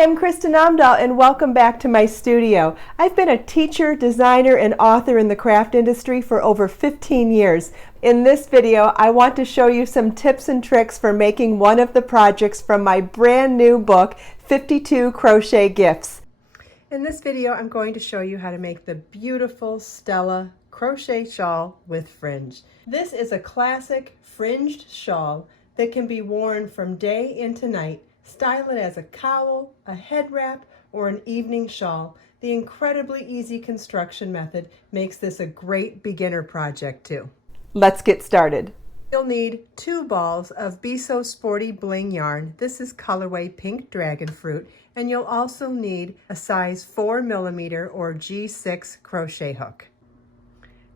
Hi, I'm Kristin Omdahl and welcome back to my studio. I've been a teacher, designer, and author in the craft industry for over 15 years. In this video, I want to show you some tips and tricks for making one of the projects from my brand new book, 52 Crochet Gifts. In this video, I'm going to show you how to make the beautiful Stella crochet shawl with fringe. This is a classic fringed shawl that can be worn from day into night. Style it as a cowl, a head wrap, or an evening shawl. The incredibly easy construction method makes this a great beginner project too. Let's get started. You'll need 2 balls of Be So Sporty Bling yarn. This is colorway Pink Dragon Fruit. And you'll also need a size 4mm or G6 crochet hook.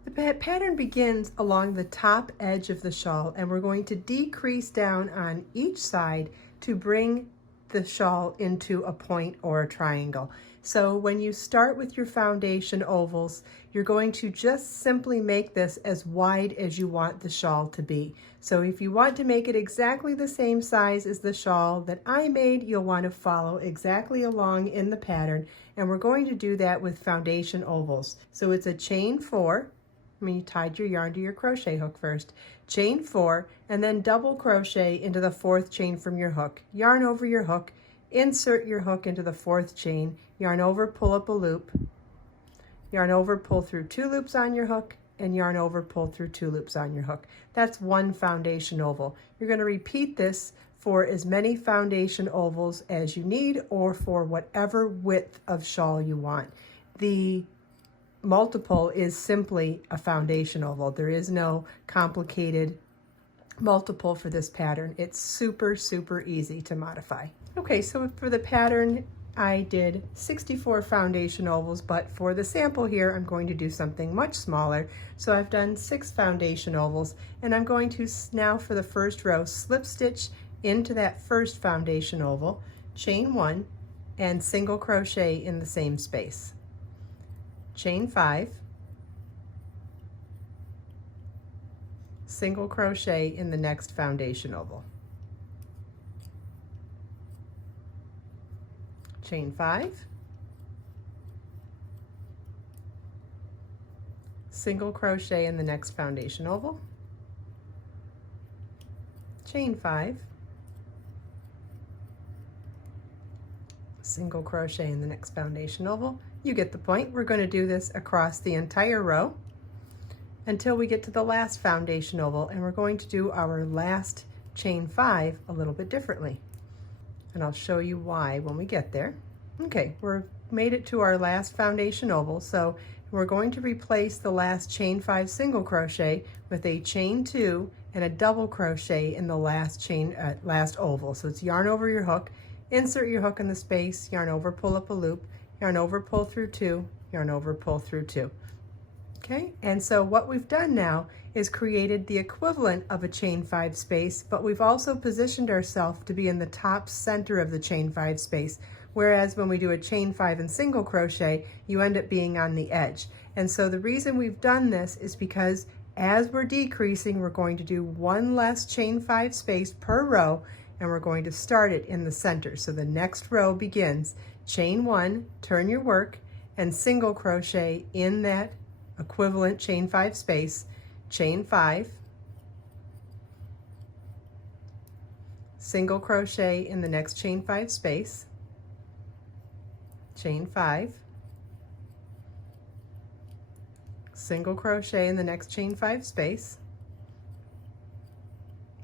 The pattern begins along the top edge of the shawl, and we're going to decrease down on each side to bring the shawl into a point or a triangle. So when you start with your foundation ovals, you're going to just simply make this as wide as you want the shawl to be. So if you want to make it exactly the same size as the shawl that I made, you'll want to follow exactly along in the pattern, and we're going to do that with foundation ovals. So it's a chain 4. You tied your yarn to your crochet hook first, chain 4, and then double crochet into the 4th chain from your hook. Yarn over your hook, insert your hook into the 4th chain, yarn over, pull up a loop, yarn over, pull through 2 loops on your hook, and yarn over, pull through 2 loops on your hook. That's one foundation oval. You're going to repeat this for as many foundation ovals as you need, or for whatever width of shawl you want. The multiple is simply a foundation oval. There is no complicated multiple for this pattern. It's super easy to modify. Okay, so for the pattern I did 64 foundation ovals, but for the sample here I'm going to do something much smaller. So I've done 6 foundation ovals, and I'm going to now, for the first row, slip stitch into that first foundation oval, chain 1, and single crochet in the same space. Chain 5, single crochet in the next foundation oval. Chain 5, single crochet in the next foundation oval. Chain 5, single crochet in the next foundation oval. You get the point. We're going to do this across the entire row until we get to the last foundation oval, and we're going to do our last chain 5 a little bit differently. And I'll show you why when we get there. Okay, we're made it to our last foundation oval, so we're going to replace the last chain 5 single crochet with a chain 2 and a double crochet in the last last oval. So it's yarn over your hook, insert your hook in the space, yarn over, pull up a loop, yarn over, pull through 2, yarn over, pull through 2. Okay, and so what we've done now is created the equivalent of a chain 5 space, but we've also positioned ourselves to be in the top center of the chain 5 space, whereas when we do a chain 5 and single crochet, you end up being on the edge. And so the reason we've done this is because as we're decreasing, we're going to do 1 less chain 5 space per row, and we're going to start it in the center. So the next row begins chain 1, turn your work, and single crochet in that equivalent chain 5 space, chain 5, single crochet in the next chain 5 space, chain 5, single crochet in the next chain 5 space,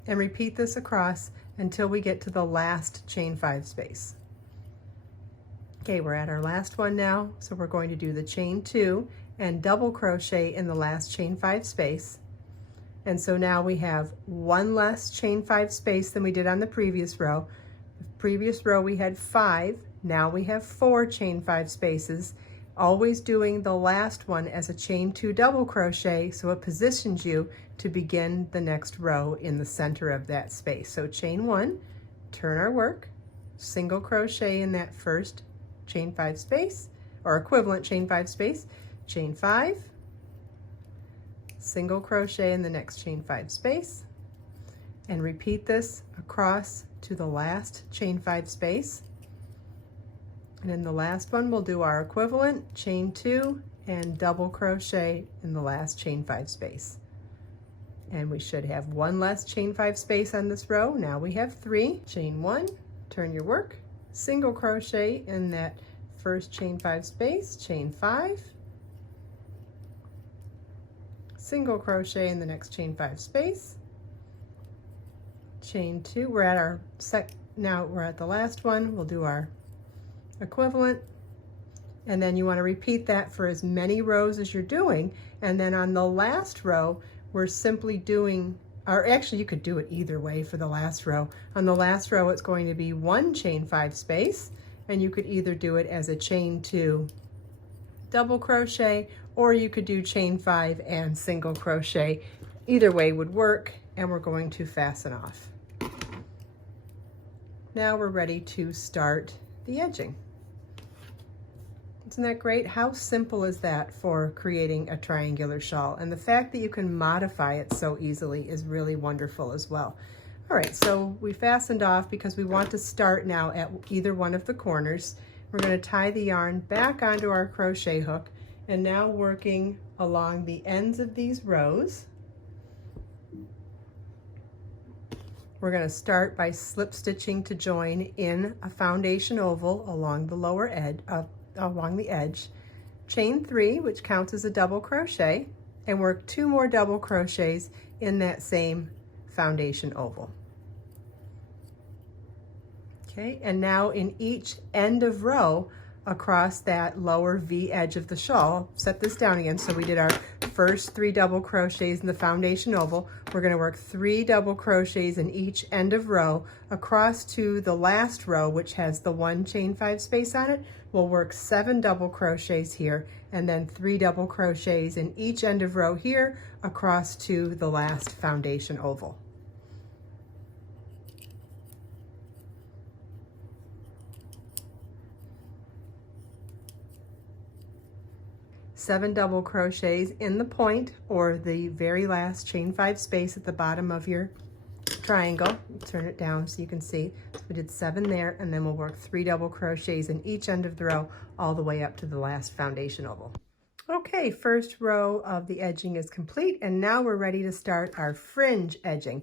and repeat this across until we get to the last chain 5 space. Okay, we're at our last one now, so we're going to do the chain 2 and double crochet in the last chain 5 space. And so now we have 1 less chain 5 space than we did on the previous row. The previous row we had 5, now we have 4 chain 5 spaces, always doing the last one as a chain 2 double crochet, so it positions you to begin the next row in the center of that space. So chain 1, turn our work, single crochet in that first chain 5 space, or equivalent chain 5 space, chain 5, single crochet in the next chain 5 space, and repeat this across to the last chain 5 space, And in the last one, we'll do our equivalent, chain 2 and double crochet in the last chain 5 space. And we should have one less chain 5 space on this row. Now we have 3. Chain 1, turn your work, single crochet in that first chain 5 space, chain 5, single crochet in the next chain 5 space, chain 2. We're at our now we're at the last one. We'll do our equivalent, and then you want to repeat that for as many rows as you're doing. And then on the last row, we're simply doing, or actually you could do it either way for the last row. On the last row, it's going to be 1 chain 5 space, and you could either do it as a chain 2 double crochet, or you could do chain 5 and single crochet. Either way would work, and we're going to fasten off. Now we're ready to start the edging. Isn't that great? How simple is that for creating a triangular shawl? And the fact that you can modify it so easily is really wonderful as well. All right, so we fastened off because we want to start now at either one of the corners. We're going to tie the yarn back onto our crochet hook, and now working along the ends of these rows, we're going to start by slip stitching to join in a foundation oval along the lower edge, along the edge, chain 3, which counts as a double crochet, and work 2 more double crochets in that same foundation oval. Okay, and now in each end of row across that lower V edge of the shawl, set this down again. So we did our first 3 double crochets in the foundation oval. We're going to work 3 double crochets in each end of row across to the last row, which has the 1 chain 5 space on it. We'll work 7 double crochets here, and then 3 double crochets in each end of row here across to the last foundation oval. Seven double crochets in the point or the very last chain 5 space at the bottom of your triangle. Turn it down so you can see. So we did 7 there, and then we'll work 3 double crochets in each end of the row all the way up to the last foundation oval. Okay, first row of the edging is complete, and now we're ready to start our fringe edging.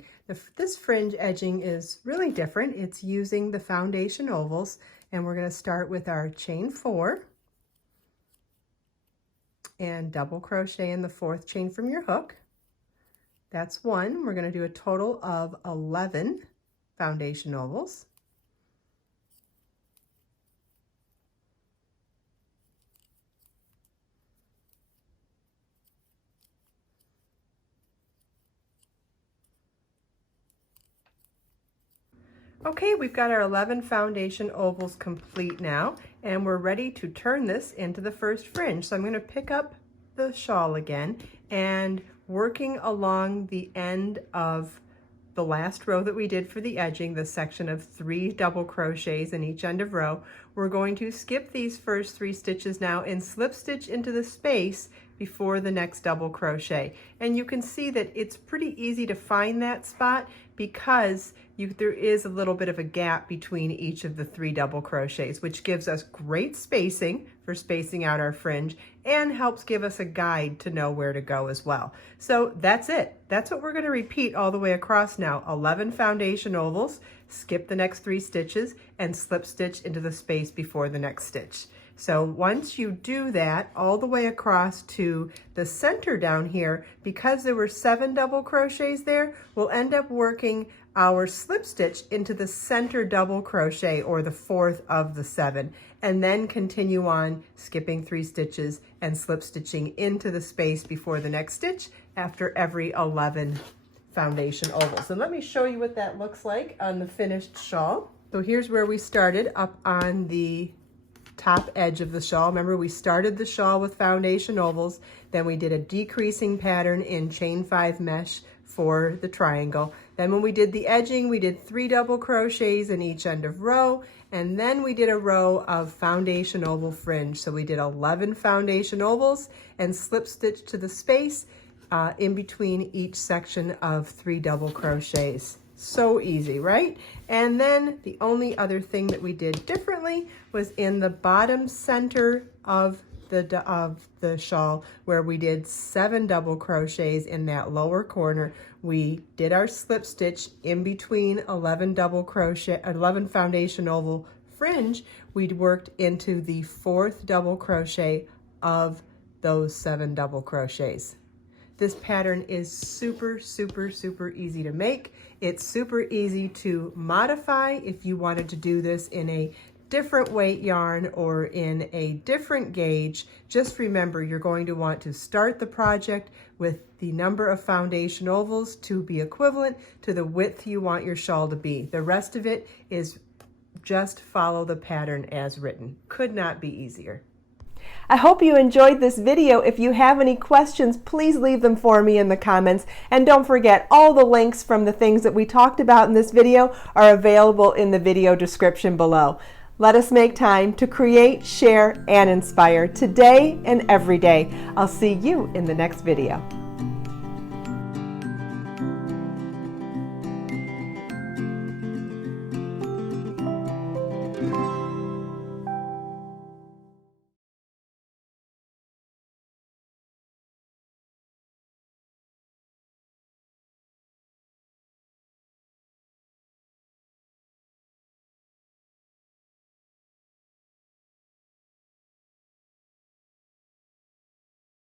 This fringe edging is really different. It's using the foundation ovals, and we're going to start with our chain 4 and double crochet in the 4th chain from your hook. That's 1. We're going to do a total of 11 foundation ovals. Okay, we've got our 11 foundation ovals complete now, and we're ready to turn this into the first fringe. So I'm going to pick up the shawl again, and working along the end of the last row that we did for the edging, the section of 3 double crochets in each end of row, we're going to skip these first 3 stitches now and slip stitch into the space before the next double crochet. And you can see that it's pretty easy to find that spot because there is a little bit of a gap between each of the 3 double crochets, which gives us great spacing for spacing out our fringe and helps give us a guide to know where to go as well. So that's it. That's what we're going to repeat all the way across now. 11 foundation ovals, skip the next 3 stitches, and slip stitch into the space before the next stitch. So once you do that all the way across to the center down here, because there were 7 double crochets there, we'll end up working our slip stitch into the center double crochet, or the 4th of the 7, and then continue on skipping 3 stitches and slip stitching into the space before the next stitch after every 11 foundation ovals. And let me show you what that looks like on the finished shawl. So here's where we started, up on the top edge of the shawl. Remember, we started the shawl with foundation ovals, then we did a decreasing pattern in chain 5 mesh for the triangle. Then when we did the edging, we did 3 double crochets in each end of row, and then we did a row of foundation oval fringe. So we did 11 foundation ovals and slip stitch to the space in between each section of 3 double crochets. So easy, right? And then the only other thing that we did differently was in the bottom center of the shawl, where we did 7 double crochets in that lower corner. We did our slip stitch in between 11 foundation oval fringe. We'd worked into the 4th double crochet of those 7 double crochets. This pattern is super, super, super easy to make. It's super easy to modify if you wanted to do this in a different weight yarn or in a different gauge. Just remember, you're going to want to start the project with the number of foundation ovals to be equivalent to the width you want your shawl to be. The rest of it is just follow the pattern as written. Could not be easier. I hope you enjoyed this video. If you have any questions, please leave them for me in the comments. And don't forget, all the links from the things that we talked about in this video are available in the video description below. Let us make time to create, share, and inspire today and every day. I'll see you in the next video.